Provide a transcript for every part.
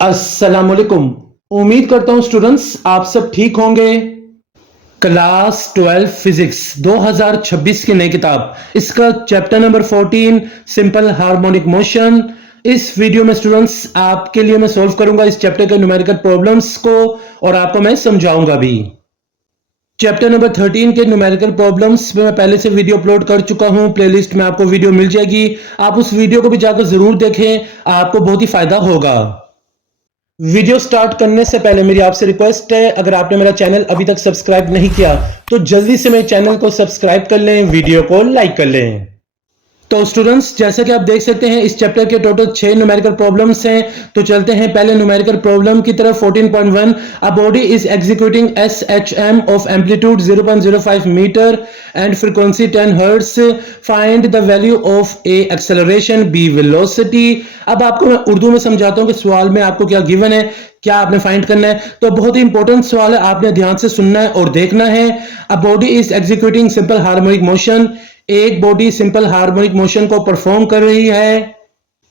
अस्सलाम वालेकुम। उम्मीद करता हूं स्टूडेंट्स आप सब ठीक होंगे। क्लास 12 फिजिक्स 2026 की नई किताब इसका chapter number 14 simple harmonic motion. इस वीडियो में स्टूडेंट्स आपके लिए मैं सॉल्व करूंगा इस चैप्टर के न्यूमेरिकल प्रॉब्लम्स को और आपको मैं समझाऊंगा भी। चैप्टर नंबर 13 के न्यूमेरिकल प्रॉब्लम्स में मैं पहले से वीडियो अपलोड कर चुका हूं। प्लेलिस्ट में आपको वीडियो मिल जाएगी, आप उस वीडियो को भी जाकर जरूर देखें, आपको बहुत ही फायदा होगा। वीडियो स्टार्ट करने से पहले मेरी आपसे रिक्वेस्ट है, अगर आपने मेरा चैनल अभी तक सब्सक्राइब नहीं किया तो जल्दी से मेरे चैनल को सब्सक्राइब कर लें, वीडियो को लाइक कर लें। तो स्टूडेंट्स जैसा कि आप देख सकते हैं इस चैप्टर के टोटल 6 न्यूमेरिकल प्रॉब्लम्स हैं। तो चलते हैं पहले न्यूमेरिकल प्रॉब्लम की तरफ। 14.1 a body is executing SHM of amplitude 0.05 metre and frequency 10 hertz, find the value of a acceleration b velocity. अब आपको मैं उर्दू में समझाता हूं कि सवाल में आपको क्या गिवन है, क्या आपने फाइंड करना है। तो बहुत ही इंपॉर्टेंट सवाल है, आपने ध्यान से सुनना है और देखना है। A body is executing simple harmonic motion, एक बॉडी सिंपल हार्मोनिक मोशन को परफॉर्म कर रही है।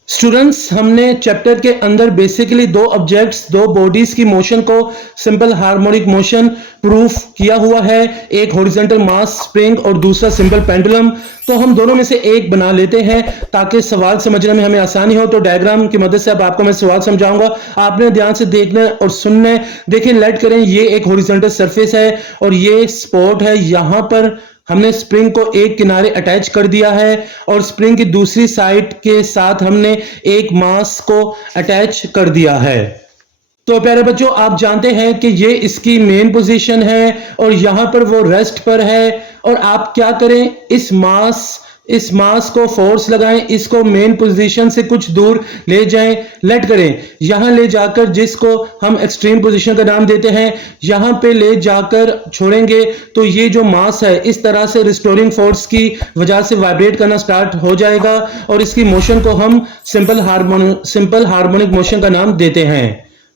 स्टूडेंट्स हमने चैप्टर के अंदर बेसिकली दो ऑब्जेक्ट्स, दो बॉडीज की मोशन को सिंपल हार्मोनिक मोशन प्रूफ किया हुआ है, एक हॉरिजॉन्टल मास स्प्रिंग और दूसरा सिंपल पेंडुलम। तो हम दोनों में से एक बना लेते हैं ताकि सवाल समझने में हमें आसानी हो। तो डायग्राम की मदद से अब आपको मैं सवाल समझाऊंगा, आपने ध्यान से देखना है और सुनना है। देखिए लेट करें, ये एक हॉरिजॉन्टल सरफेस है और ये स्पॉट है, यहां पर हमने स्प्रिंग को एक किनारे अटैच कर दिया है और स्प्रिंग की दूसरी साइड के साथ हमने एक मास को अटैच कर दिया है। तो प्यारे बच्चों आप जानते हैं कि ये इसकी मेन पोजीशन है और यहां पर वो रेस्ट पर है। और आप क्या करें, इस मास को फोर्स लगाएं, इसको मेन पोजीशन से कुछ दूर ले जाएं, लेट करें, यहां ले जाकर जिसको हम एक्सट्रीम पोजीशन का नाम देते हैं, यहां पे ले जाकर छोड़ेंगे तो ये जो मास है इस तरह से रिस्टोरिंग फोर्स की वजह से वाइब्रेट करना स्टार्ट हो जाएगा और इसकी मोशन को हम सिंपल हार्मोनिक मोशन का नाम देते हैं।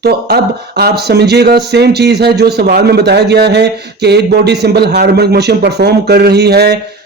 तो अब आप समझिएगा सेम चीज है जो सवाल में बताया गया है कि एक body simple harmonic motion perform कर रही है।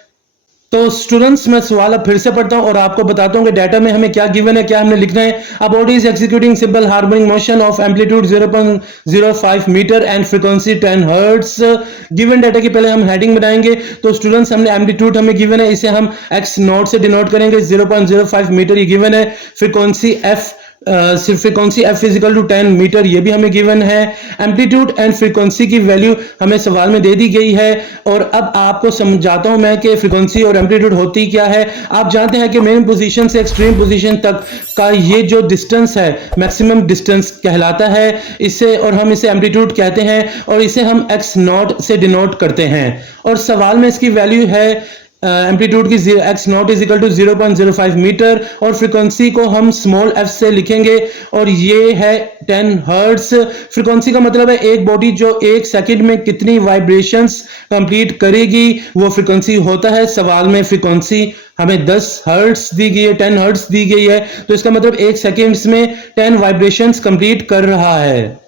तो स्टूडेंट्स मैं सवाल अब फिर से पढ़ता हूं और आपको बताता हूं कि डाटा में हमें क्या गिवन है, क्या हमने लिखना है। A body is executing simple harmonic motion of amplitude 0.05 metre and frequency 10 hertz. Given data की पहले हम हेडिंग बनाएंगे। तो स्टूडेंट्स हमने एम्पलीट्यूड हमें गिवन है, इसे हम x नॉट से डिनोट करेंगे। 0.05 मीटर ये गिवन है। Frequency f is equal to 10 metre ये भी हमें गिवन है। एम्पलीट्यूड एंड फ्रीक्वेंसी की वैल्यू हमें सवाल में दे दी गई है। और अब आपको समझाता हूं मैं कि फ्रीक्वेंसी और एम्पलीट्यूड होती क्या है। आप जानते हैं कि मेन पोजीशन से एक्सट्रीम पोजीशन तक का ये जो डिस्टेंस है मैक्सिमम डिस्टेंस कहलाता है इसे, और हम इसे एम्पलीट्यूड कहते हैं और इसे हम x नॉट से डिनोट करते हैं। और सवाल में इसकी वैल्यू है एम्पलीट्यूड की x naught is equal to 0.05 metre और फ्रीक्वेंसी को हम स्मॉल f से लिखेंगे और ये है 10 हर्ट्ज। फ्रीक्वेंसी का मतलब है एक बॉडी जो एक सेकंड में कितनी वाइब्रेशंस कंप्लीट करेगी वो फ्रीक्वेंसी होता है। सवाल में फ्रीक्वेंसी हमें 10 हर्ट्ज दी गई है, 10 हर्ट्ज दी गई है, तो इसका मतलब एक सेकंड्स में 10 वाइब्रेशंस कंप्लीट कर रहा है।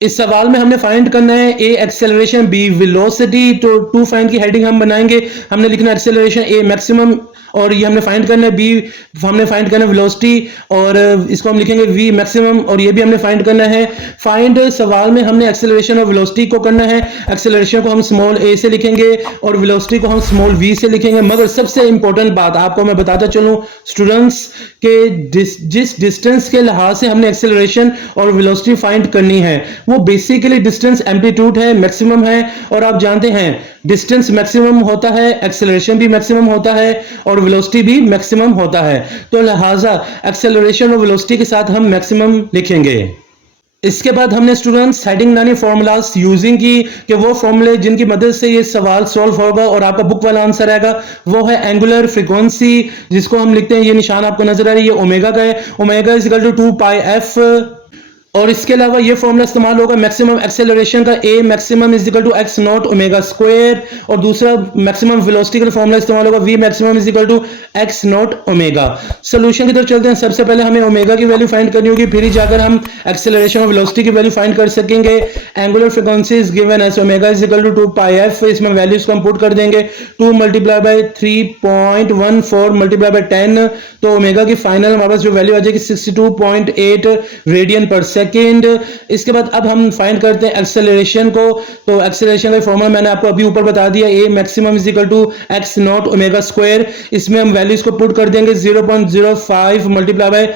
इस सवाल में हमने फाइंड करना है ए एक्सेलरेशन बी वेलोसिटी। तो टू फाइंड की हेडिंग हम बनाएंगे, हमने लिखना है एक्सेलरेशन ए मैक्सिमम और ये हमने फाइंड करना है बी, हमने फाइंड करना है वेलोसिटी और इसको हम लिखेंगे वी मैक्सिमम और ये भी हमने फाइंड करना है। फाइंड सवाल में हमने एक्सेलरेशन और वेलोसिटी को करना है। एक्सेलरेशन को हम स्मॉल ए से लिखेंगे और वेलोसिटी को हम स्मॉल वी से लिखेंगे। मगर सबसे इंपॉर्टेंट बात आपको मैं बताता चलूं स्टूडेंट्स के जिस डिस्टेंस के लिहाज से हमने एक्सेलरेशन और वेलोसिटी फाइंड करनी है वो बेसिकली डिस्टेंस एम्पलीट्यूड है, मैक्सिमम है। और आप जानते हैं डिस्टेंस मैक्सिमम होता है, एक्सेलरेशन भी मैक्सिमम होता है और वेलोसिटी भी मैक्सिमम होता है। तो लिहाजा एक्सेलरेशन और वेलोसिटी के साथ हम मैक्सिमम लिखेंगे। इसके बाद हमने स्टूडेंट्स हेडिंग बनानी फॉर्मूलाज यूजिंग की कि वो फॉर्मूले जिनकी मदद से ये सवाल सॉल्व होगा और आपका बुक वाला आंसर आएगा वो है एंगुलर फ्रीक्वेंसी, जिसको हम लिखते हैं, ये निशान आपको नजर आ रही है, ओमेगा का है। Omega is equal to 2 pi f. और इसके अलावा ये फॉर्मूला इस्तेमाल होगा मैक्सिमम एक्सेलरेशन का, a maximum is equal to x naught omega square. और दूसरा मैक्सिमम वेलोसिटी का फॉर्मूला इस्तेमाल होगा v maximum is equal to x naught omega. Solution की तरफ चलते हैं। सबसे पहले हमें ओमेगा की वैल्यू फाइंड करनी होगी, फिर ही जाकर हम एक्सेलरेशन और वेलोसिटी की वैल्यू फाइंड कर सकेंगे। Angular frequency is given as omega is equal to 2 pi f. इसमें वैल्यूज को हम पुट कर देंगे 2 मल्टीप्लाई बाय 3.14 मल्टीप्लाई बाय 10। तो ओमेगा की फाइनल हमारे पास जो वैल्यू आ जाएगी 62.8 रेडियन पर सेकंड। सेकेंड। इसके बाद अब हम फाइंड करते हैं एक्सेलरेशन को। तो एक्सेलरेशन का फॉर्मूला मैंने आपको अभी ऊपर बता दिया, a maximum is equal to x naught omega square. इसमें हम वैल्यूज को पुट कर देंगे 0.05 मल्टीप्लाई बाय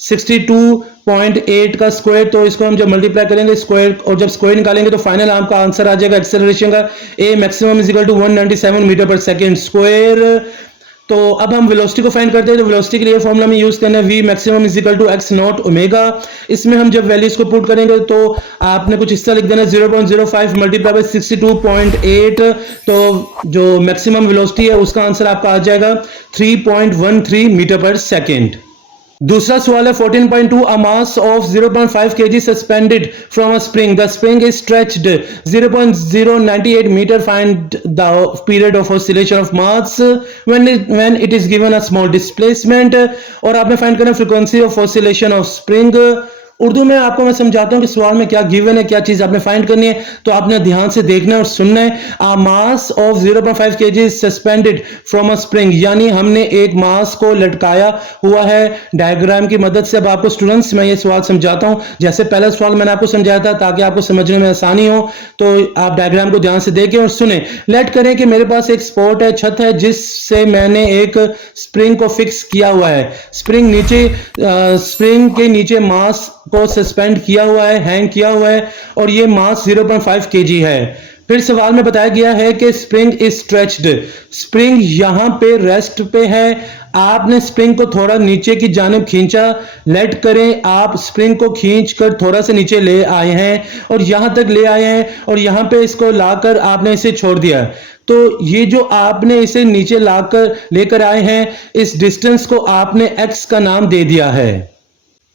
62.8 का स्क्वायर। तो इसको हम जब मल्टीप्लाई करेंगे स्क्वायर और जब स्क्वायर निकालेंगे तो फाइनल आपका आंसर आ जाएगा एक्सेलरेशन का, a maximum is equal to 197 metre पर सेकेंड स्क्वायर। तो अब हम वेलोसिटी को फाइंड करते हैं। तो वेलोसिटी के लिए फॉर्मूला में यूज करना है v maximum is equal to x naught omega. इसमें हम जब वैल्यूज को पुट करेंगे तो आपने कुछ इस तरह लिख देना 0.05 मल्टीप्लाई बाय 62.8। तो जो मैक्सिमम वेलोसिटी है उसका आंसर आपका आ जाएगा 3.13 मीटर पर सेकेंड। दूसरा सवाल है 14.2 a mass of 0.5 kg suspended from a spring. The spring is stretched 0.098 meter. Find the period of oscillation of mass when it is given a small displacement. और आपने फाइंड करना frequency of oscillation of spring। Urdu में आपको मैं समझाता हूं कि सवाल में क्या गिवन है, क्या चीज आपने फाइंड करनी है, तो आपने ध्यान से देखना और सुनना है। A mass of 0.5 kg suspended from a spring, यानी हमने एक मास को लटकाया हुआ है डायग्राम की मदद से। अब आपको स्टूडेंट्स मैं ये सवाल समझाता हूं, जैसे पहला सवाल मैंने आपको समझाया था ताकि आपको समझने में आसानी हो, तो आप डायग्राम को ध्यान से देखें और सुने। लेट करें कि मेरे पास एक स्पॉट है, छत है, जिससे मैंने एक स्प्रिंग को फिक्स किया हुआ है। स्प्रिंग के नीचे मास को सस्पेंड किया हुआ है, हैंग किया हुआ है, और ये मास 0.5 kg है। फिर सवाल में बताया गया है कि स्प्रिंग इज स्ट्रेच्ड, स्प्रिंग यहां पे रेस्ट पे है, आपने स्प्रिंग को थोड़ा नीचे की जानिब खींचा। लेट करें आप स्प्रिंग को खींचकर थोड़ा सा नीचे ले आए हैं और यहां तक ले आए हैं और यहां पे इसको लाकर आपने इसे छोड़ दिया। तो ये जो आपने इसे नीचे लाकर लेकर आए हैं, इस डिस्टेंस को आपने x का नाम दे दिया है।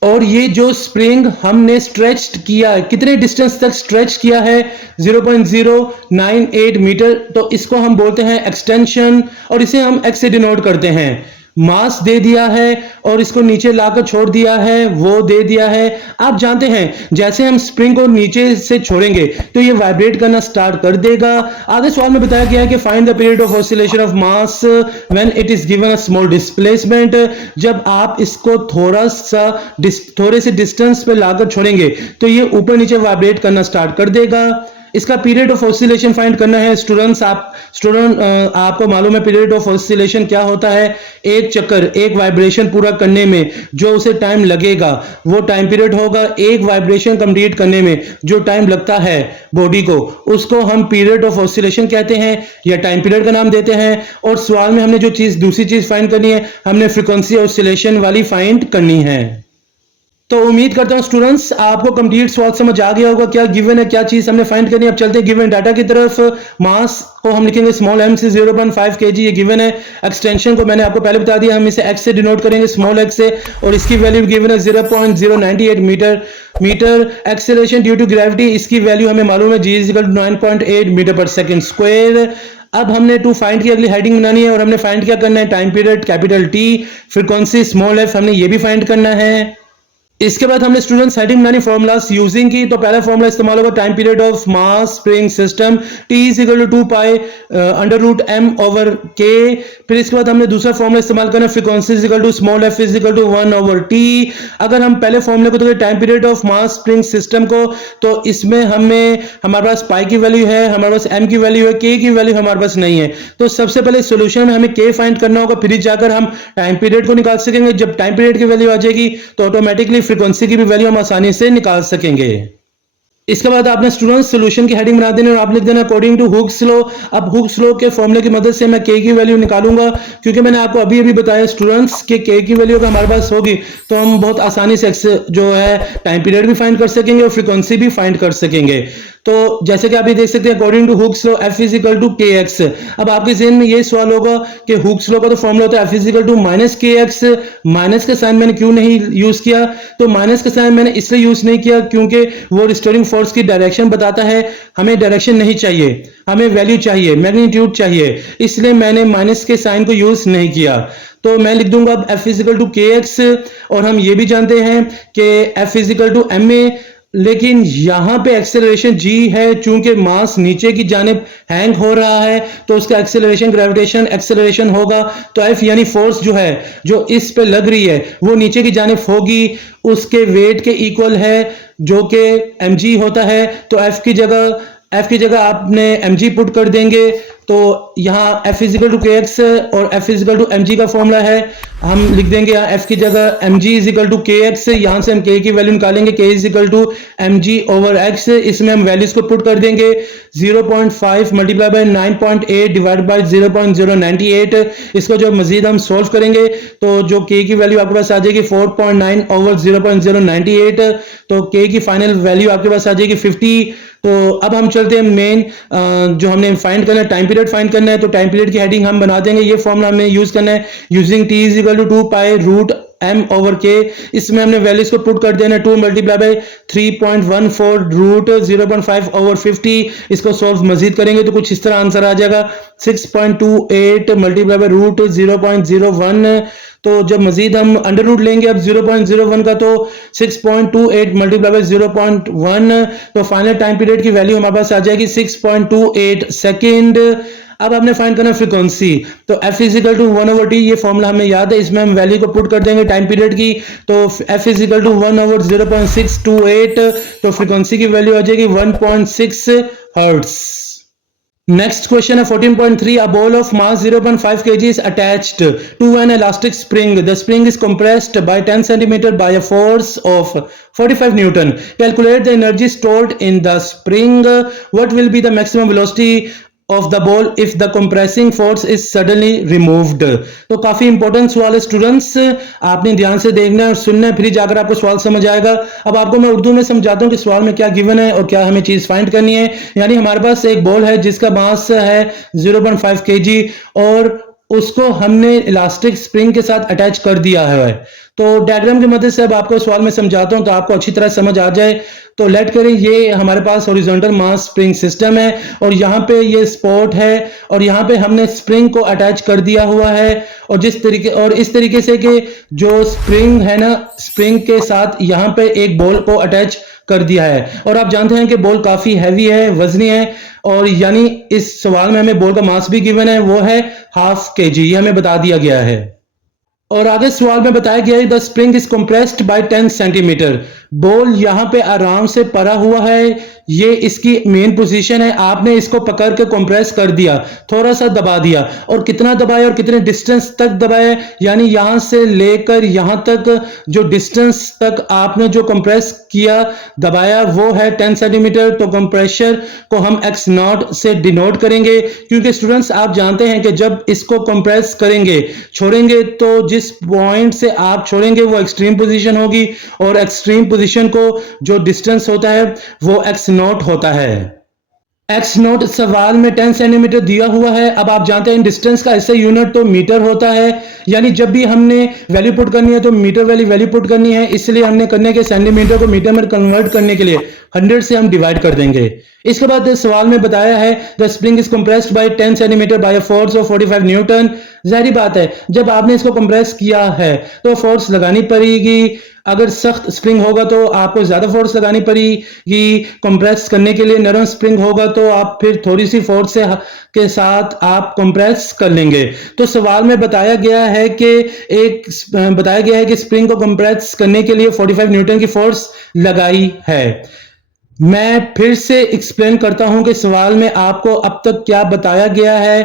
और ये जो स्प्रिंग हमने स्ट्रेच किया है, कितने डिस्टेंस तक स्ट्रेच किया है, 0.098 मीटर। तो इसको हम बोलते हैं एक्सटेंशन और इसे हम x से डिनोट करते हैं। मास दे दिया है और इसको नीचे लाकर छोड़ दिया है, वो दे दिया है। आप जानते हैं जैसे हम स्प्रिंग को नीचे से छोड़ेंगे तो ये वाइब्रेट करना स्टार्ट कर देगा। आगे सवाल में बताया गया है कि find the period of oscillation of mass when it is given a small displacement. जब आप इसको थोड़े से डिस्टेंस पे लाकर छोड़ेंगे तो ये ऊपर नीचे वाइब्रेट करना स्टार्ट कर देगा। इसका पीरियड ऑफ ऑसिलेशन फाइंड करना है स्टूडेंट्स। आपको मालूम है पीरियड ऑफ ऑसिलेशन क्या होता है। एक चक्कर, एक वाइब्रेशन पूरा करने में जो उसे टाइम लगेगा वो टाइम पीरियड होगा। एक वाइब्रेशन कंप्लीट करने में जो टाइम लगता है बॉडी को, उसको हम पीरियड ऑफ ऑसिलेशन कहते हैं या टाइम पीरियड का नाम देते हैं। और सवाल में हमने जो दूसरी चीज फाइंड करनी है, हमने फ्रीक्वेंसी ऑसिलेशन वाली फाइंड करनी है। तो उम्मीद करता हूं स्टूडेंट्स आपको कंप्लीट सवाल समझ आ गया होगा, क्या गिवन है, क्या चीज हमने फाइंड करनी है। अब चलते हैं गिवन डाटा की तरफ। मास को हम लिखेंगे स्मॉल m से 0.5 kg, ये गिवन है। एक्सटेंशन को मैंने आपको पहले बता दिया, हम इसे x से डिनोट करेंगे, स्मॉल x से, और इसकी वैल्यू गिवन है 0.098 metre. Acceleration due to gravity, इसकी वैल्यू हमें मालूम है, g is equal to 9.8 metre पर सेकंड स्क्वायर। अब हमने टू फाइंड की अगली हेडिंग बनानी है और हमने फाइंड क्या करना है, time period capital T, frequency small f, हमने ये भी फाइंड करना है। इसके बाद हमने स्टूडेंट्स हेडिंग बनानी फॉर्मूलास यूजिंग की। तो पहला फॉर्मूला इस्तेमाल होगा time period of mass spring system, T is equal to 2 pi under root m over k। फिर इसके बाद हमने दूसरा फॉर्मूला इस्तेमाल करना frequency is equal to small f is equal to 1 over t। अगर हम पहले फॉर्मूले को तो time period of mass spring system को, तो इसमें हमारे पास पाई की वैल्यू है, हमारे पास m की वैल्यू है, k की वैल्यू हमारे पास नहीं है। तो सबसे पहले सोल्यूशन में हमें k फाइंड करना होगा, फिर जाकर हम टाइम पीरियड को निकाल सकेंगे। जब टाइम पीरियड की वैल्यू आ जाएगी तो ऑटोमेटिकली फ्रीक्वेंसी की भी वैल्यू हम आसानी से निकाल सकेंगे। इसके बाद आपने स्टूडेंट्स सॉल्यूशन की हेडिंग बना देनी और आप लिख देना अकॉर्डिंग टू हुक्स लॉ। अब हुक्स लॉ के फॉर्मूले की मदद से मैं k की वैल्यू निकालूंगा, क्योंकि मैंने आपको अभी बताया स्टूडेंट्स कि k की वैल्यू अगर हमारे पास होगी तो हम बहुत आसानी से जो है टाइम पीरियड भी फाइंड कर सकेंगे और फ्रीक्वेंसी भी फाइंड कर सकेंगे। तो जैसे कि आप ये देख सकते हैं according to Hooke's law f is equal to kx। अब आपके ज़हन में ये सवाल होगा कि हुक्स लॉ का तो फॉर्मूला होता है f is equal to minus kx। Minus का साइन मैंने क्यों नहीं यूज किया, तो माइनस का साइन मैंने इसलिए यूज नहीं किया क्योंकि वो रिस्टोरिंग फोर्स की डायरेक्शन बताता है। हमें डायरेक्शन नहीं चाहिए, हमें वैल्यू चाहिए, मैग्नीट्यूड चाहिए, इसलिए मैंने माइनस के साइन को यूज नहीं किया। तो मैं लिख दूंगा अब f is equal to kx। और हम ये भी जानते हैं कि f is equal to ma लेकिन यहां पे एक्सेलरेशन g है, चूंकि मास नीचे की जानिब हैंग हो रहा है तो उसका एक्सेलरेशन ग्रेविटेशन एक्सेलरेशन होगा। तो F यानी फोर्स जो है जो इस पे लग रही है वो नीचे की जानिब होगी, उसके वेट के इक्वल है जो कि mg होता है। तो F की जगह आपने mg पुट कर देंगे तो यहाँ F is equal to k x और F is equal to m g का फॉर्मूला है, हम लिख देंगे यहाँ F की जगह m g is equal to k x, यहाँ से हम K की वैल्यू निकालेंगे K is equal to m g over x, इसमें हम वैल्यूज को पुट कर देंगे 0.5 मल्टीप्लाई बाय 9.8 डिवाइड बाय 0.098। इसको जब मजीद हम सोल्व करेंगे तो जो K की वैल्यू आपके पास आ जाएगी 4.9 ओवर 0.098, तो K की फाइनल वैल्यू आपके पास आ जाएगी 50। तो अब हम चलते हैं मेन जो हमने फाइंड करना है, टाइम पीरियड फाइंड करना है। तो टाइम पीरियड की हेडिंग हम बना देंगे, ये फॉर्मूला हमने यूज करना है using t is equal to 2 pi root m over k। इसमें हमने वैल्यूज को पुट कर देना 2 मल्टीप्लाई बाय 3.14 रूट 0.5 ओवर 50। इसको सॉल्व मजीद करेंगे तो कुछ इस तरह आंसर आ जाएगा 6.28 मल्टीप्लाई बाय रूट 0.01। तो जब मजीद हम अंडर रूट लेंगे अब 0.01 का तो 6.28 मल्टीप्लाई बाय 0.1, तो फाइनल टाइम पीरियड की वैल्यू हमारे पास आ जाएगी 6.28 सेकेंड। अब आपने फाइंड करना फ्रीक्वेंसी, तो F is equal to 1 over t, ये फॉर्मूला हमें याद है, इसमें हम वैल्यू को पुट कर देंगे टाइम पीरियड की, तो F इजिकल टू 1 ओवर 0.628, तो फ्रीक्वेंसी की वैल्यू आ जाएगी 1.6 हर्ट्ज। Next question है 14.3. A ball of mass 0.5 kg is attached to an elastic spring. The spring is compressed by 10 cm by a force of 45 Newton. Calculate the energy stored in the spring. What will be the maximum velocity of the ball if the compressing force is suddenly removed? तो काफी important सवाल है students, आपने ध्यान से देखना है और सुनना है, फिर जाकर आपको सवाल समझ आएगा। अब आपको मैं उर्दू में समझाता हूं कि सवाल में क्या गिवन है और क्या हमें चीज फाइंड करनी है। यानी हमारे पास एक बॉल है जिसका मास है 0.5 kg और उसको हमने इलास्टिक स्प्रिंग के साथ अटैच कर दिया है। तो डायग्राम की मदद से अब आपको सवाल में समझाता हूं तो आपको अच्छी तरह समझ आ जाए। तो लेट करें ये हमारे पास हॉरिजॉन्टल मास स्प्रिंग सिस्टम है और यहाँ पे ये स्पॉट है और यहाँ पे हमने स्प्रिंग को अटैच कर दिया हुआ है और इस तरीके से कि जो स्प्रिंग है ना, स्प्रिंग के साथ यहाँ पे एक बॉल को अटैच कर दिया है। और आप जानते हैं कि बॉल काफी हैवी है, वजनी है, और यानी इस सवाल में हमें बॉल का मास भी गिवन है, वो है 1/2 kg, ये हमें बता दिया गया है। और आगे सवाल में बताया गया है the spring is compressed by 10 centimetre. Ball यहां पे आराम से पड़ा हुआ है, ये इसकी मेन पोजीशन है, आपने इसको पकड़ के कंप्रेस कर दिया, थोड़ा सा दबा दिया, और कितना दबाया और कितने डिस्टेंस तक दबाया, यानी यहां से लेकर यहां तक जो डिस्टेंस तक आपने जो कंप्रेस किया दबाया वो है 10 सेंटीमीटर। तो कंप्रेशर को हम x नॉट से डिनोट करेंगे, क्योंकि स्टूडेंट्स आप जानते हैं कि जब इसको कंप्रेस करेंगे छोड़ेंगे तो जिस पॉइंट से आप छोड़ेंगे वो एक्सट्रीम पोजीशन होगी और एक्सट्रीम पोजीशन को जो डिस्टेंस होता है वो x नॉट होता है। x नॉट सवाल में 10 सेंटीमीटर दिया हुआ है। अब आप जानते हैं डिस्टेंस का ऐसे यूनिट तो मीटर होता है, यानी जब भी हमने वैल्यू पुट करनी है तो मीटर वाली वैल्यू पुट करनी है, इसलिए हमने करने के सेंटीमीटर को मीटर में कन्वर्ट करने के लिए 100 से हम डिवाइड कर देंगे। इसके बाद सवाल में बताया है the spring is compressed by 10 centimetre by a force of 45 newton. जाहिर बात है जब आपने इसको कंप्रेस किया है तो फोर्स लगानी पड़ेगी, अगर सख्त स्प्रिंग होगा तो आपको ज्यादा फोर्स लगानी पड़ेगी, कंप्रेस करने के लिए नरम स्प्रिंग होगा तो आप फिर थोड़ी सी फोर्स के साथ आप कंप्रेस कर लेंगे। तो सवाल में बताया गया है कि स्प्रिंग को कंप्रेस करने के लिए 45 न्यूटन की फोर्स लगाई है। मैं फिर से एक्सप्लेन करता हूं कि सवाल में आपको अब तक क्या बताया गया है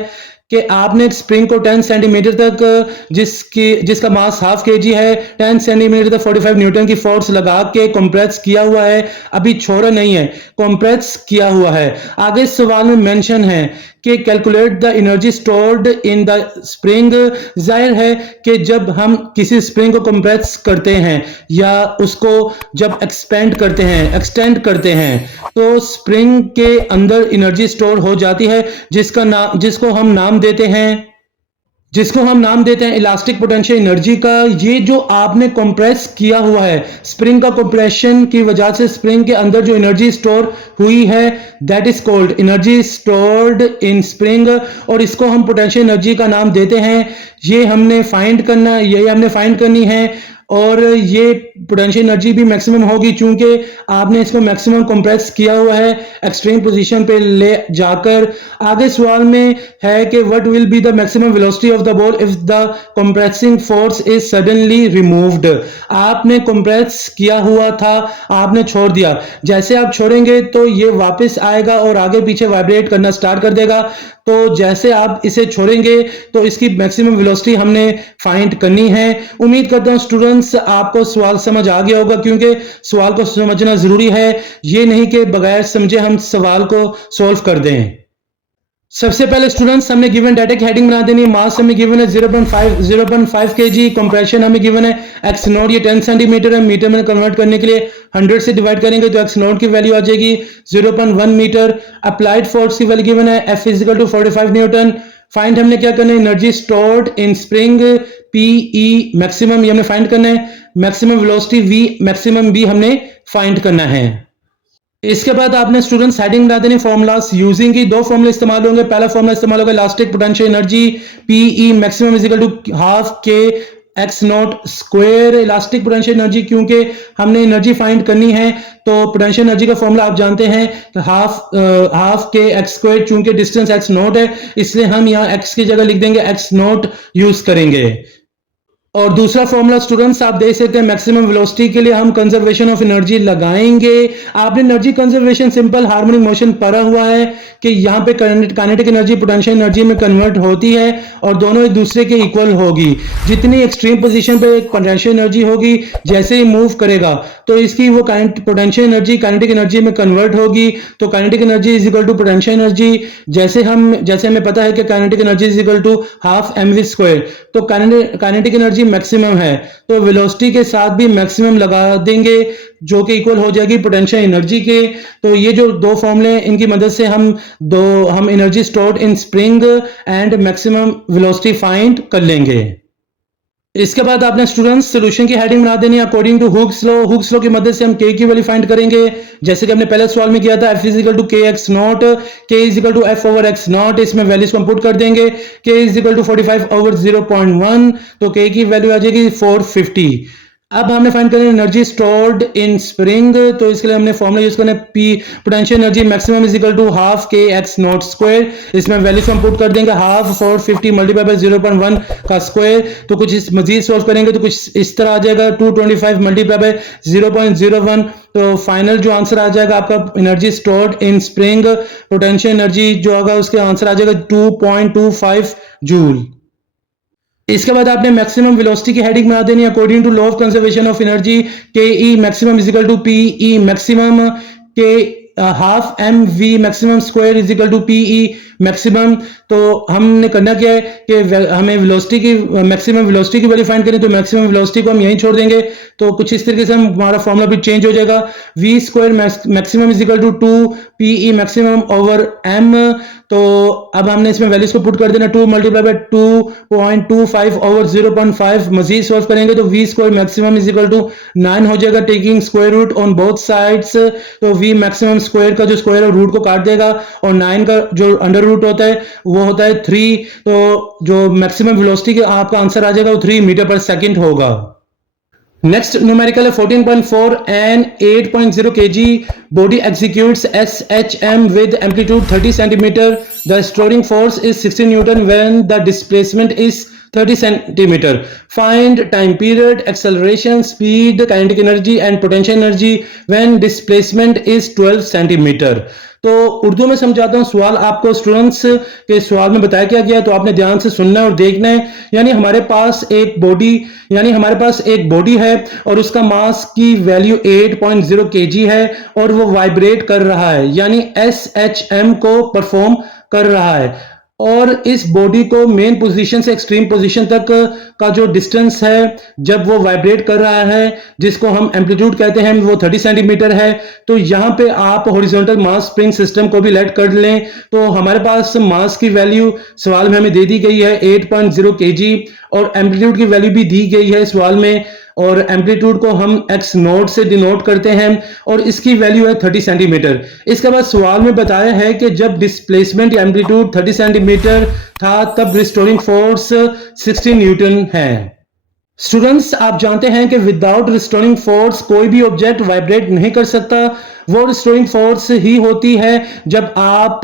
कि आपने स्प्रिंग को 10 सेंटीमीटर तक जिसका मास 1/2 kg है 10 सेंटीमीटर तक 45 न्यूटन की फोर्स लगा के कंप्रेस किया हुआ है, अभी छोड़ा नहीं है, कंप्रेस किया हुआ है। आगे सवाल में मेंशन है कि calculate the energy stored in the spring. जाहिर है कि जब हम किसी स्प्रिंग को कंप्रेस करते हैं या उसको जब एक्सटेंड करते हैं तो स्प्रिंग के अंदर एनर्जी स्टोर हो जाती है जिसको हम नाम देते हैं इलास्टिक पोटेंशियल एनर्जी का। ये जो आपने कंप्रेस किया हुआ है, स्प्रिंग का कंप्रेशन की वजह से स्प्रिंग के अंदर जो एनर्जी स्टोर हुई है that is called energy stored in spring, और इसको हम पोटेंशियल एनर्जी का नाम देते हैं। ये हमने फाइंड करनी है और ये पोटेंशियल एनर्जी भी मैक्सिमम होगी चूंकि आपने इसको मैक्सिमम कंप्रेस किया हुआ है एक्सट्रीम पोजीशन पे ले जाकर। आगे सवाल में है कि what will be the maximum velocity of the ball if the compressing force is suddenly removed. आपने कंप्रेस किया हुआ था, आपने छोड़ दिया, जैसे आप छोड़ेंगे तो ये वापस आएगा और आगे पीछे वाइब्रेट करना स्टार्ट कर देगा। तो जैसे आप इसे छोड़ेंगे तो इसकी मैक्सिमम वेलोसिटी हमने फाइंड करनी है। उम्मीद करता हूं स्टूडेंट्स आपको सवाल समझ आ गया होगा, क्योंकि सवाल को समझना जरूरी है, ये नहीं कि बगैर समझे हम सवाल को सॉल्व कर दें। सबसे पहले स्टूडेंट्स हमने गिवन डाटा की हेडिंग बना देनी है। मास हमें गिवन है 0.5 kg, कंप्रेशन हमें गिवन है x नोट, ये 10 सेंटीमीटर है, मीटर में कन्वर्ट करने के लिए 100 से डिवाइड करेंगे तो x नोट की वैल्यू आ जाएगी 0.1 मीटर। अप्लाइड फोर्स की वैल्यू गिवन है F = 45 न्यूटन। फाइंड हमने क्या करना है, energy stored in spring PE maximum ये हमने फाइंड करना है, मैक्सिमम वेलोसिटी V मैक्सिमम भी हमने फाइंड करना है। इसके बाद आपने स्टूडेंट्स हेडिंग बना देनी फॉर्मूलास यूजिंग की। दो फॉर्मूले इस्तेमाल होंगे। पहला फॉर्मूला इस्तेमाल होगा elastic potential energy PE maximum = ½ K x not square. Elastic potential energy क्योंकि हमने एनर्जी फाइंड करनी है तो पोटेंशियल एनर्जी का फॉर्मूला आप जानते हैं हाफ K x स्क्वायर, चूंकि डिस्टेंस x नॉट है इसलिए हम यहाँ x की जगह लिख देंगे x नॉट यूज करेंगे। और दूसरा फॉर्मूला स्टूडेंट्स आप देख सकते हैं मैक्सिमम वेलोसिटी के लिए हम कंजर्वेशन ऑफ एनर्जी लगाएंगे। आपने energy conservation simple harmonic motion पढ़ा हुआ है कि यहाँ पे काइनेटिक एनर्जी पोटेंशियल एनर्जी में कन्वर्ट होती है और दोनों एक दूसरे के इक्वल होगी। जितनी एक्सट्रीम पोजीशन पे पोटेंशियल एनर्जी होगी जैसे ही मूव करेगा तो इसकी वो पोटेंशियल एनर्जी काइनेटिक एनर्जी में कन्वर्ट होगी। तो काइनेटिक एनर्जी = पोटेंशियल एनर्जी। जैसे हमें पता है कि काइनेटिक एनर्जी = ½ mv², तो काइनेटिक एनर्जी मैक्सिमम है तो वेलोसिटी के साथ भी मैक्सिमम लगा देंगे जो कि इक्वल हो जाएगी पोटेंशियल एनर्जी के। तो ये जो दो फॉर्मूले इनकी मदद से हम energy stored in spring and maximum velocity find कर लेंगे। इसके बाद आपने स्टूडेंट्स सॉल्यूशन की हेडिंग बना देनी है according to Hooke's law. Hooke's law की मदद से हम K की वैल्यू फाइंड करेंगे जैसे कि हमने पहले सवाल में किया था F = KX not, K = F/x not. इसमें वैल्यूज को पुट कर देंगे। K = 45/0.1 तो K की वैल्यू आ जाएगी 450। अब हमने फाइंड करना है एनर्जी स्टोर्ड इन स्प्रिंग, तो इसके लिए हमने फॉर्मूला यूज करना है P potential energy maximum = ½ K x not square. इसमें वैल्यूज हम पुट कर देंगे हाफ 450 × 0.1 का स्क्वायर। तो कुछ इस मजीद सॉल्व करेंगे तो कुछ इस तरह आ जाएगा 225 × 0.01। तो फाइनल जो आंसर आ जाएगा आपका energy stored in spring potential energy जो होगा उसके आंसर आ जाएगा 2.25 जूल। इसके बाद आपने मैक्सिमम वेलोसिटी की हेडिंग बना देनी है according to law of conservation of energy KE maximum = PE maximum, K ½ mv maximum square = PE maximum. तो हमने करना क्या है कि हमें वेलोसिटी की मैक्सिमम वेलोसिटी की वैल्यू फाइंड करें तो मैक्सिमम वेलोसिटी को हम यहीं छोड़ देंगे। तो कुछ इस तरीके से हमारा फॉर्मूला भी चेंज हो जाएगा V² maximum = 2 PE maximum over m। तो अब हमने इसमें वैल्यूज को पुट कर देना 2 × 2.25 ओवर 0.5। मजीद सॉल्व करेंगे तो V² मैक्सिमम = 9 हो जाएगा taking square root on both sides. तो V मैक्सिमम स्क्वायर का जो स्क्वायर है रूट को काट देगा और 9 का जो अंडर रूट होता है वो होता है 3। तो जो मैक्सिमम वेलोसिटी का आपका आंसर आ जाएगा वो 3 मीटर पर सेकंड होगा। नेक्स्ट न्यूमेरिकल है 14.4 and 8.0 kg body executes SHM with amplitude 30 centimeter. The storing force is 60 Newton when the displacement is 30 centimeter. Find time period, acceleration, speed, kinetic energy and potential energy when displacement is 12 centimeter. तो उर्दू में समझाता हूं सवाल आपको students के सवाल में बताया क्या गया, तो आपने ध्यान से सुनना है और देखना है। यानी हमारे पास एक बॉडी है और उसका मास की वैल्यू 8.0 kg है और वो वाइब्रेट कर रहा है यानी SHM को परफॉर्म कर रहा है। और इस बॉडी को मेन पोजीशन से एक्सट्रीम पोजीशन तक का जो डिस्टेंस है जब वो वाइब्रेट कर रहा है जिसको हम एम्पलीट्यूड कहते हैं वो 30 सेंटीमीटर है। तो यहां पे आप हॉरिजॉन्टल मास स्प्रिंग सिस्टम को भी लेट कर लें। तो हमारे पास मास की वैल्यू सवाल में हमें दे दी गई है 8.0 kg और एम्पलीट्यूड की वैल्यू भी दी गई है सवाल में और एम्पलीट्यूड को हम x नोट से डिनोट करते हैं और इसकी वैल्यू है 30 सेंटीमीटर। इसके बाद सवाल में बताया है कि जब डिस्प्लेसमेंट या एम्पलीट्यूड 30 सेंटीमीटर था तब रिस्टोरिंग फोर्स 60 न्यूटन है। स्टूडेंट्स, आप जानते हैं कि विदाउट रिस्टोरिंग फोर्स कोई भी ऑब्जेक्ट वाइब्रेट नहीं कर सकता। वो रिस्टोरिंग फोर्स ही होती है जब आप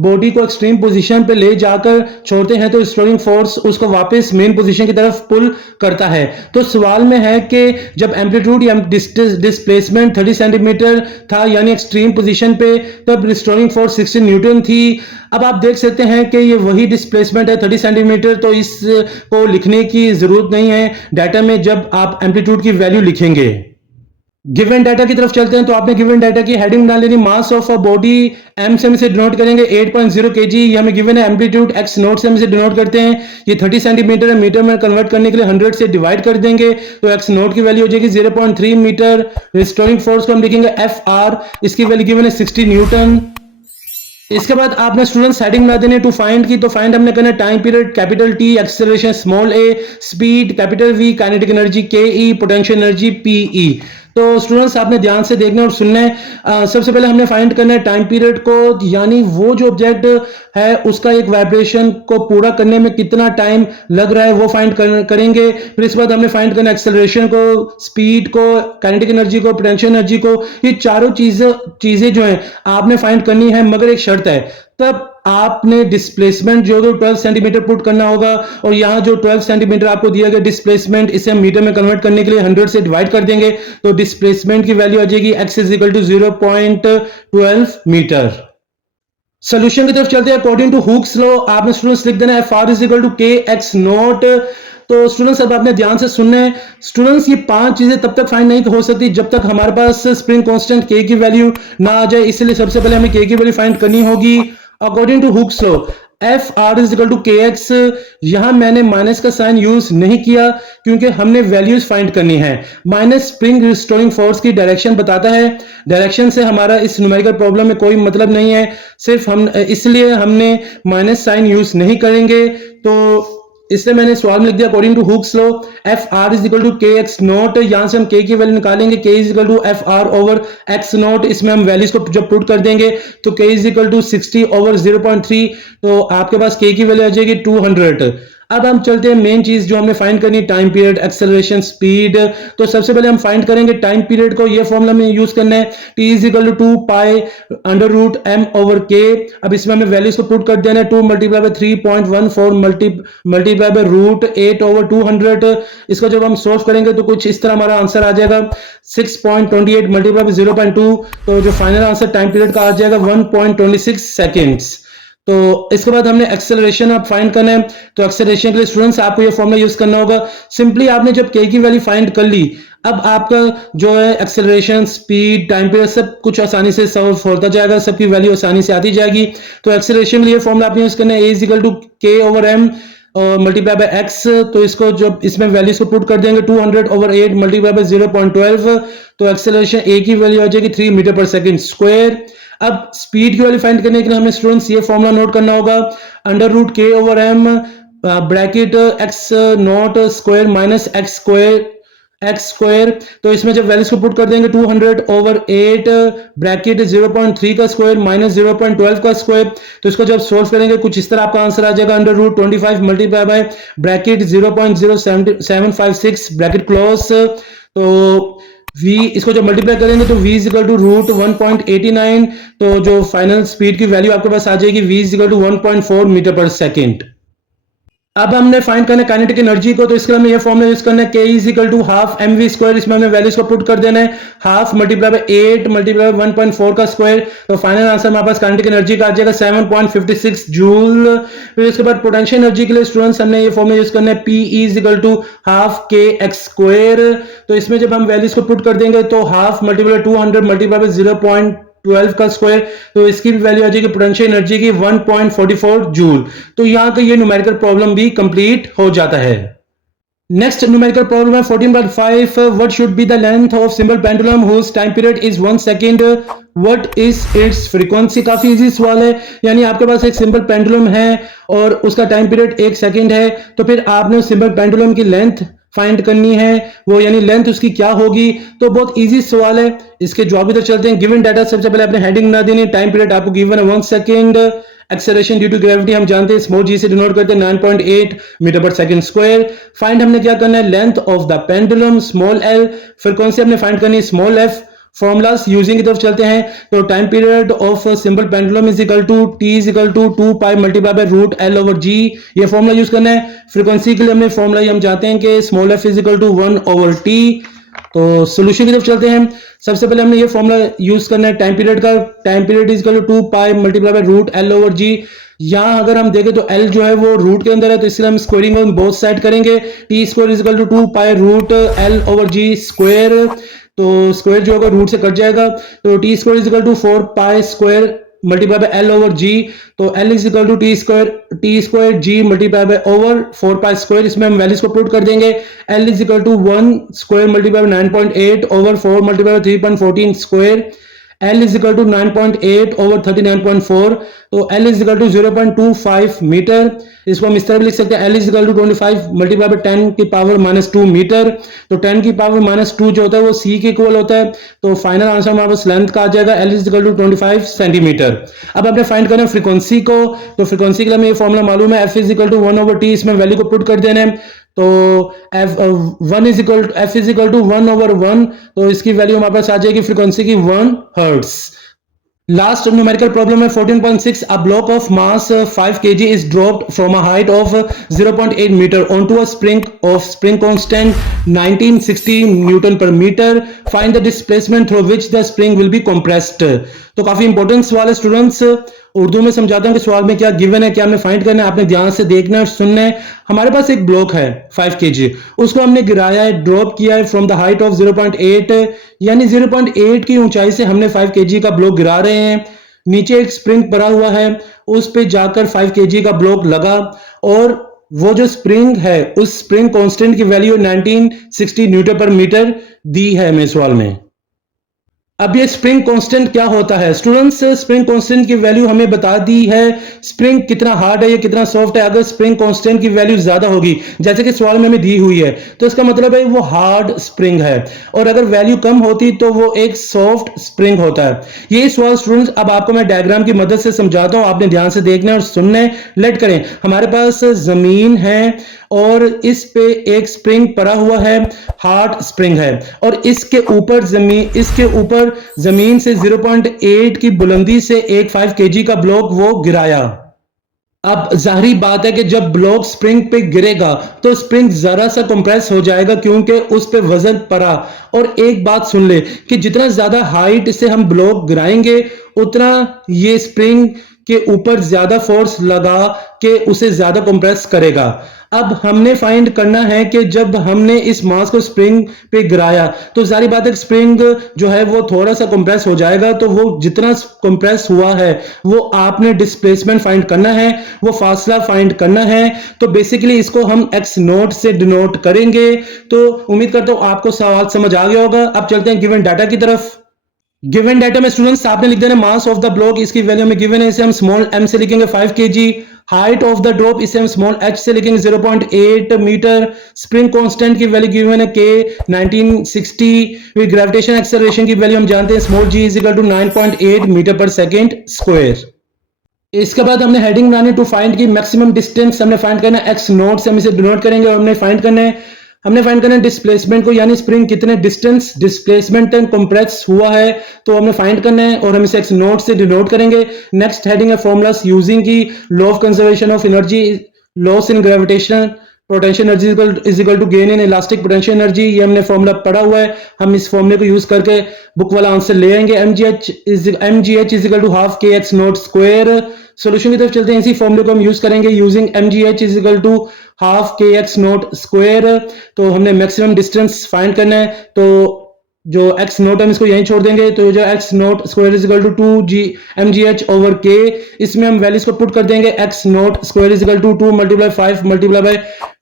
बॉडी को एक्सट्रीम पोजीशन पे ले जाकर छोड़ते हैं तो रिस्टोरिंग फोर्स उसको वापस मेन पोजीशन की तरफ पुल करता है। तो सवाल में है कि जब एम्पलीट्यूड या डिस्प्लेसमेंट 30 सेंटीमीटर था यानी एक्सट्रीम पोजीशन पे, तब रिस्टोरिंग फोर्स 16 न्यूटन थी। अब आप देख सकते हैं कि ये वही डिस्प्लेसमेंट है 30 सेंटीमीटर, तो इसको लिखने की जरूरत नहीं है डाटा में जब आप एम्पलीट्यूड की वैल्यू लिखेंगे। गिवन डाटा की तरफ चलते हैं। तो आपने गिवन डाटा की हेडिंग डाल लेनी, mass of a body m से हम इसे डिनोट करेंगे 8.0 kg। ये हमें गिवन है। एम्पलीट्यूड एक्स नोट से हम इसे डिनोट करते हैं। ये 30 सेंटीमीटर है, मीटर में कन्वर्ट करने के लिए 100 से डिवाइड कर देंगे तो एक्स नोट की वैल्यू हो जाएगी 0.3 मीटर। रिस्टोरिंग फोर्स को हम लिखेंगे एफ आर, इसकी वैल्यू गिवन है 60 न्यूटन। इसके बाद आपने स्टूडेंट्स हेडिंग बना देनी टू फाइंड की। तो फाइंड हमने करना time period capital T, acceleration small a, speed capital V, kinetic energy K E, potential energy P E. तो स्टूडेंट्स आपने ध्यान से देखना और सुनना है। सबसे पहले हमने फाइंड करना है टाइम पीरियड को, यानी वो जो ऑब्जेक्ट है उसका एक वाइब्रेशन को पूरा करने में कितना टाइम लग रहा है वो फाइंड करेंगे। फिर इसके बाद हमने फाइंड करना एक्सेलरेशन को, स्पीड को, काइनेटिक एनर्जी को, पोटेंशियल एनर्जी को। ये चारों चीजें जो है आपने फाइंड करनी है, मगर एक शर्त है, तब आपने डिस्प्लेसमेंट जो 12 सेंटीमीटर पुट करना होगा। और यहां जो 12 सेंटीमीटर आपको दिया गया डिस्प्लेसमेंट, इसे हम मीटर में कन्वर्ट करने के लिए 100 से डिवाइड कर देंगे तो डिस्प्लेसमेंट की वैल्यू आ जाएगी x is equal to 0.12 metre. Solution की तरफ चलते हैं। अकॉर्डिंग टू हुक्स लॉ आपने स्टूडेंट्स लिख देना है f r is equal to k x naught. तो स्टूडेंट्स अब आपने ध्यान से सुनना है। स्टूडेंट्स ये 5 चीजें तब तक फाइंड नहीं हो सकती जब तक हमारे पास स्प्रिंग कांस्टेंट के की वैल्यू ना आ जाए, इसलिए सबसे पहले हमें के की वैल्यू फाइंड करनी होगी। According to Hooke's law f r is equal to k x, यहां मैंने माइनस का साइन यूज नहीं किया क्योंकि हमने वैल्यूज फाइंड करनी है। माइनस स्प्रिंग रिस्टोरिंग फोर्स की डायरेक्शन बताता है, डायरेक्शन से हमारा इस न्यूमेरिकल प्रॉब्लम में कोई मतलब नहीं है, सिर्फ हम इसलिए हमने माइनस साइन यूज नहीं करेंगे। तो इसलिए मैंने सवाल में लिख दिया according to Hooke's law f r is equal to k x naught. यहां से हम के की वैल्यू निकालेंगे, k is equal to f r over x naught. इसमें हम वैल्यूज को जब पुट कर देंगे तो के इज इक्वल टू 60 ओवर 0.3, तो आपके पास के की वैल्यू आ जाएगी 200। अब हम चलते हैं मेन चीज जो हमने फाइंड करनी, टाइम पीरियड, एक्सेलरेशन, स्पीड। तो सबसे पहले हम फाइंड करेंगे टाइम पीरियड को। ये फॉर्मूला में यूज करना है t is equal to 2 pi under root m over k। अब इसमें हमें वैल्यूज को पुट कर देना है, 2 multiply by 3.14 multiply by root 8 over 200। इसको जब हम सोल्व करेंगे तो कुछ इस तरह हमारा आंसर आ जाएगा 6.28 मल्टीप्लाई बाय 0.2, तो जो फाइनल आंसर टाइम पीरियड का आ जाएगा 1.26 सेकेंड्स। तो इसके बाद हमने एक्सेलरेशन आप फाइंड करना है। तो एक्सेलरेशन के लिए स्टूडेंट्स आपको ये फॉर्मूला यूज करना होगा। सिंपली आपने जब के की वैल्यू फाइंड कर ली, अब आपका जो है एक्सेलरेशन, स्पीड, टाइम पीरियड सब कुछ आसानी से सॉल्व होता जाएगा, सबकी वैल्यू आसानी से आती जाएगी। तो एक्सेलरेशन के लिए फॉर्मूला आपने यूज करना है ए इज इक्वल टू के ओवर एम और मल्टीप्लाई बाय एक्स। तो इसको जब इसमें वैल्यूज को पुट कर देंगे 200 ओवर 8 मल्टीप्लाई बाय 0.12, तो एक्सेलरेशन ए की वैल्यू आ जाएगी 3 मीटर पर सेकंड स्क्वायर। अब स्पीड की वैल्यू फाइंड करने के लिए हमें स्टूडेंट्स ये फॉर्मूला नोट करना होगा, under root k over m bracket x naught square minus x square. तो इसमें जब वैल्यूज को पुट कर देंगे 200 ओवर 8 ब्रैकेट 0.3 का स्क्वायर माइनस 0.12 का स्क्वायर, तो इसको जब सोल्व करेंगे कुछ इस तरह आपका आंसर आ जाएगा, under root 25 multiply by bracket 0.0756 bracket close. तो v इसको जब मल्टीप्लाई करेंगे तो v is equal to root 1.89, तो जो फाइनल स्पीड की वैल्यू आपके पास आ जाएगी v is equal to 1.4 metre पर सेकेंड। अब हमने फाइंड करना है काइनेटिक एनर्जी को। तो इसके लिए हमें ये फॉर्मूला यूज करना है k is equal to half m v square. इसमें हमें वैल्यूज को पुट कर देना है, half multiply by 8 multiply by 1.4 का स्क्वायर, तो फाइनल आंसर हमारे पास काइनेटिक एनर्जी का आ जाएगा 7.56 जूल। फिर इसके बाद पोटेंशियल एनर्जी के लिए स्टूडेंट्स हमने ये फॉर्मूला यूज करना है p is equal to half k x square. तो इसमें जब हम वैल्यूज को पुट कर देंगे तो हाफ मल्टीप्लाई 200 मल्टीप्लाई बाय 0.12 का स्क्वायर, तो इसकी भी वैल्यू आ जाएगी पोटेंशियल एनर्जी की 1.44 जूल। तो यहां का ये न्यूमेरिकल प्रॉब्लम भी कंप्लीट हो जाता है। नेक्स्ट न्यूमेरिकल प्रॉब्लम है 14.5, what should be the length of simple pendulum whose time period is 1 second, what is its frequency. काफी इजी सवाल है, यानी आपके पास एक सिंपल पेंडुलम है और उसका टाइम पीरियड 1 सेकंड है, तो फिर आपने सिंपल पेंडुलम की लेंथ फाइंड करनी है, वो यानी लेंथ उसकी क्या होगी। तो बहुत इजी सवाल है, इसके जवाब की तरफ चलते हैं। गिवन डाटा, सबसे पहले आपने हेडिंग बना देनी है। टाइम पीरियड आपको गिवन है 1 second. Acceleration due to gravity हम जानते हैं स्मॉल जी से डिनोट करते हैं 9.8 मीटर पर सेकंड स्क्वायर। फाइंड हमने क्या करना है, length of the pendulum small L. Frequency हमने फाइंड करनी है स्मॉल एफ। फॉर्मूलाज यूजिंग की तरफ चलते हैं। तो time period of simple pendulum is equal to T is equal to 2 pi multiply by root L over G, ये formula use करना है। फ्रीक्वेंसी के लिए हमने फॉर्मूला हम चाहते हैं कि small f is equal to 1 over t. तो सोल्यूशन की तरफ चलते हैं। सबसे पहले हमने ये फॉर्मूला यूज करना है टाइम पीरियड का। Time period is equal to 2 pi multiply by root L over G. यहां अगर हम देखें तो एल जो है वो रूट के अंदर है, तो इसलिए हम स्क्वायरिंग ऑन बोथ साइड करेंगे। T square is equal to 2 pi root L over G square. तो स्क्वायर जो होगा रूट से कट जाएगा, तो T square is equal to 4 pi square multiply by L over G. तो L is equal to T square G multiply by over 4 pi square. इसमें हम values को पुट कर देंगे। L is equal to 1 square multiply by 9.8 over 4 multiply by 3.14 square. L is equal to 9.8 over 39.4। तो L is equal to 0.25 metre. इसको हम इस तरह भी लिख सकते हैं, L is equal to 25 multiply bye 10 की पावर -2 मीटर। तो 10 की पावर -2 जो होता है वो C के इक्वल होता है। तो फाइनल आंसर हमारे पास लेंथ का आ जाएगा L is equal to 25 centimetre. अब आपने फाइंड करना है फ्रीक्वेंसी को। तो फ्रीक्वेंसी के लिए हमें ये फॉर्मूला मालूम है, F is equal to 1 over T। इसमें वैल्यू को पुट कर देना है। तो F is equal to 1 over 1। तो इसकी वैल्यू हमारे पास आ जाएगी फ्रीक्वेंसी की 1 हर्ट्ज। लास्ट न्यूमेरिकल प्रॉब्लम है 14.6। A block of mass 5 kg is dropped from a height of 0.8 meter onto a spring of spring constant 1960 Newton per meter. Find the displacement through which the spring will be compressed। तो काफी important सवाल है students. Urdu में समझाता हूं कि सवाल में क्या गिवन है, क्या हमें फाइंड करना है। आपने ध्यान से देखना है और सुनना है। हमारे पास एक ब्लॉक है 5 kg, उसको हमने गिराया है, ड्रॉप किया है फ्रॉम द हाइट ऑफ 0.8, यानी 0.8 की ऊंचाई से हमने 5 kg का ब्लॉक गिरा रहे हैं। नीचे एक स्प्रिंग पड़ा हुआ है, उस पे जाकर 5 kg का ब्लॉक लगा और वो जो स्प्रिंग है उस स्प्रिंग कांस्टेंट की वैल्यू 1960 न्यूटन पर मीटर दी है हमें सवाल में। अब ये स्प्रिंग कांस्टेंट क्या होता है स्टूडेंट्स, स्प्रिंग कांस्टेंट की वैल्यू हमें बता दी है। स्प्रिंग कितना हार्ड है या कितना सॉफ्ट है। अगर स्प्रिंग कांस्टेंट की वैल्यू ज्यादा होगी, जैसे कि सवाल में हमें दी हुई है, तो इसका मतलब है वो हार्ड स्प्रिंग है। और अगर वैल्यू कम होती तो वो एक सॉफ्ट स्प्रिंग होता है। ये सवाल स्टूडेंट्स अब आपको मैं डायग्राम की मदद से समझाता हूं, आपने ध्यान से देखना है और सुनना है। लेट करें, हमारे पास जमीन है और इस पे एक स्प्रिंग पड़ा हुआ है, हार्ड स्प्रिंग है, और इसके ऊपर जमीन से 0.8 की बुलंदी से एक 5 kg का ब्लॉक वो गिराया। अब जाहिर बात है कि जब ब्लॉक स्प्रिंग पे गिरेगा तो स्प्रिंग जरा सा कंप्रेस हो जाएगा क्योंकि उस पे वजन पड़ा। और एक बात सुन ले कि जितना ज्यादा हाइट से हम ब्लॉक गिराएंगे उतना ये स्प्रिंग के ऊपर ज्यादा फोर्स लगा के उसे ज्यादा कंप्रेस करेगा। अब हमने फाइंड करना है कि जब हमने इस मास को स्प्रिंग पे गिराया तो जारी बात है स्प्रिंग जो है वो थोड़ा सा कंप्रेस हो जाएगा। तो वो जितना कंप्रेस हुआ है वो आपने डिस्प्लेसमेंट फाइंड करना है, वो फासला फाइंड करना है। तो बेसिकली इसको हम एक्स नोट से डिनोट करेंगे। तो उम्मीद करता हूं आपको सवाल समझ आ गया होगा। अब चलते हैं गिवन डाटा की तरफ। गिवन डाटा में स्टूडेंट्स आपने लिख देना मास ऑफ द ब्लॉक, इसकी वैल्यू में गिवन है, इसे हम स्मॉल m से लिखेंगे 5 kg। Height of the drop इसे हम स्मॉल h से लिखेंगे 0.8 मीटर। स्प्रिंग कांस्टेंट की वैल्यू गिवन है k 1960। विद ग्रेविटेशन एक्सेलरेशन की वैल्यू हम जानते हैं small g is equal to 9.8 metre पर सेकंड स्क्वायर। इसके बाद हमने हेडिंग बनानी टू फाइंड की मैक्सिमम डिस्टेंस हमने फाइंड करना है x नोट से हम इसे डिनोट करेंगे और हमने फाइंड करना है डिस्प्लेसमेंट को, यानी स्प्रिंग कितने डिस्टेंस डिस्प्लेसमेंट तक कंप्रेस हुआ है तो हमने फाइंड करना है और हम इसे एक्स नोट से डिनोट करेंगे। नेक्स्ट हेडिंग है फॉर्मूलास यूजिंग की law of conservation of energy, loss in gravitation, potential energy is equal to gain in elastic potential energy. ये हमने फॉर्मूला पढ़ा हुआ है, हम इस फॉर्मूले को यूज करके बुक वाला आंसर ले आएंगे। mgh is equal to half k x naught square. Solution की तरफ चलते हैं, इसी फॉर्मूले को हम यूज करेंगे using mgh is equal to half k x naught square. तो हमने मैक्सिमम डिस्टेंस फाइंड करना है, तो जो x नोट हम इसको यहीं छोड़ देंगे। तो जो x naught square is equal to 2 mgh over k, इसमें हम वैल्यूज को पुट कर देंगे। x naught square is equal to 2 multiply 5 multiply by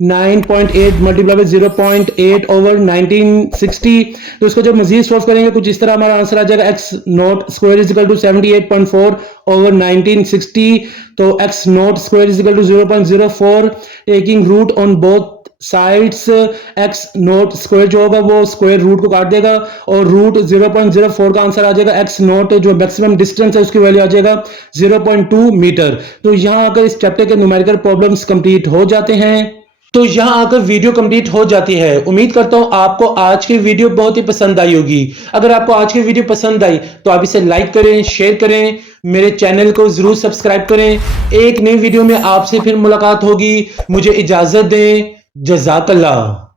9.8 multiply by 0.8 over 1960। तो इसको जब मजीद सॉल्व करेंगे कुछ इस तरह हमारा आंसर आ जाएगा x naught square is equal to 78.4 over 1960। तो x naught square is equal to 0.04 taking root on both sides x naught square जो होगा वो स्क्वायर रूट को काट देगा और रूट 0.04 का आंसर आ जाएगा। एक्स नोट जो मैक्सिमम डिस्टेंस है उसकी वैल्यू आ जाएगा 0.2 मीटर। तो यहां आकर इस चैप्टर के न्यूमेरिकल प्रॉब्लम्स कंप्लीट हो जाते हैं। तो यहां आकर वीडियो कंप्लीट हो जाती है। उम्मीद करता हूं आपको आज की वीडियो बहुत ही पसंद आई होगी। अगर आपको आज की वीडियो पसंद आई तो आप इसे लाइक करें, शेयर करें, मेरे चैनल को जरूर सब्सक्राइब करें। एक नई वीडियो में आपसे फिर मुलाकात होगी। मुझे इजाजत दें। जज़ाकल्लाह।